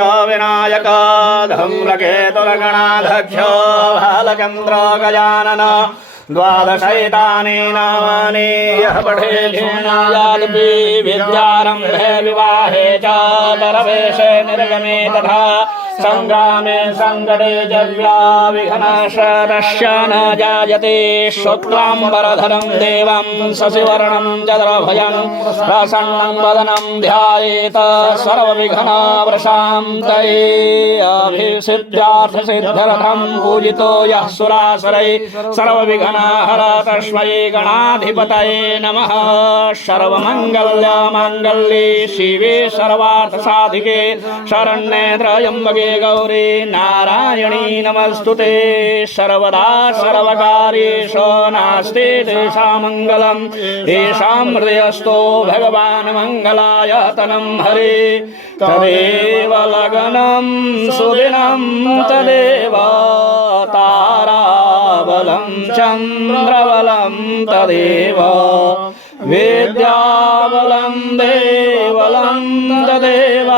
विनायक धूम्रकेतुर्गणाध्यक्ष भालचन्द्र गजानन द्वादशैतानि नामानि यः पठेद्धेनायादपि विद्यारम्भे विवाहे च परवेशे निर्गमे तथा संग्रामे संकटे जव्या विघ्नशरस्य न जायते शुक्लाम्बरधरं देवं शशिवर्णं चतुर्भुजं प्रसन्नं वदनं ध्यायेत सर्वविघ्नप्रशान्तये अभिसिद्ध्यार्थसिद्ध्यर्थं पूजितो यः सुरासुरैः सर्वविघ्नहर तस्मै गणाधिपतये नमः। सर्वमङ्गलमाङ्गल्ये शिवे सर्वार्थसाधिके शरण्ये त्र्यम्बके गौरी नारायणी नमस्तुते। सर्वदा सर्वकार्येषु नास्ति तेषां मङ्गलम् येषां हृदयस्थो भगवान् मङ्गलायतनं हरे। तदेव लग्नं सुदिनं तदेव ताराबलं चन्द्रबलं तदेव विद्याबलं देवलं तदेव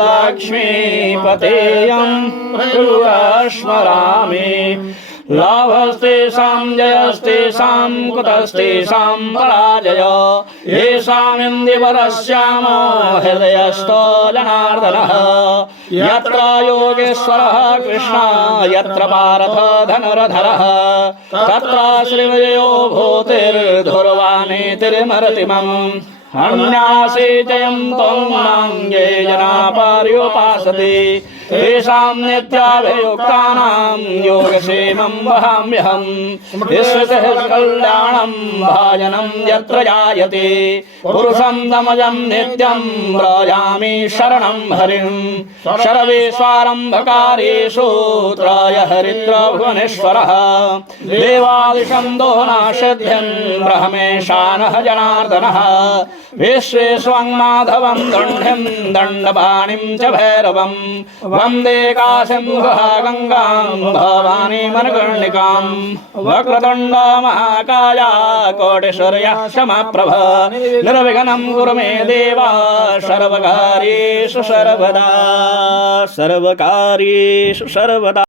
लक्ष्मीपतेयं स्मरामि। लाभस्तेषां जयस्तेषां कुतस्तेषां पराजय येषामिन्द्रिवरस्यामो हृदयस्थो जनार्दनः। यत्र योगेश्वरः कृष्णः यत्र पार्थो धनुर्धरः तत्र श्रीविजयो भूतिर्धुर्वाणीतिर्मरतिमम्। अन्यासे जयन्तो मां ये जना पर्युपासते तेषां नित्याभियुक्तानां योगक्षेमं वहाम्यहम्। कल्याणं भाजनं यत्र जायते पुरुषं दमजं नित्यं व्रजामि शरणं हरिं। सर्वेष्वारम्भकारेषु त्रयहरित्र भुवनेश्वरः देवादिशं दोनासिद्ध्यं ब्रह्मेशानः जनार्दनः। विश्वेश्वं माधवं दण्ड्यं दण्डपाणिं च भैरवं वन्दे काशीं गंगां भवानीं मनकर्णिकां। वक्रतुण्ड महाकाया कोटिसूर्य समप्रभ निर्विघ्नं कुरु मे देव सर्वकार्येषु सर्वदा सर्वदा।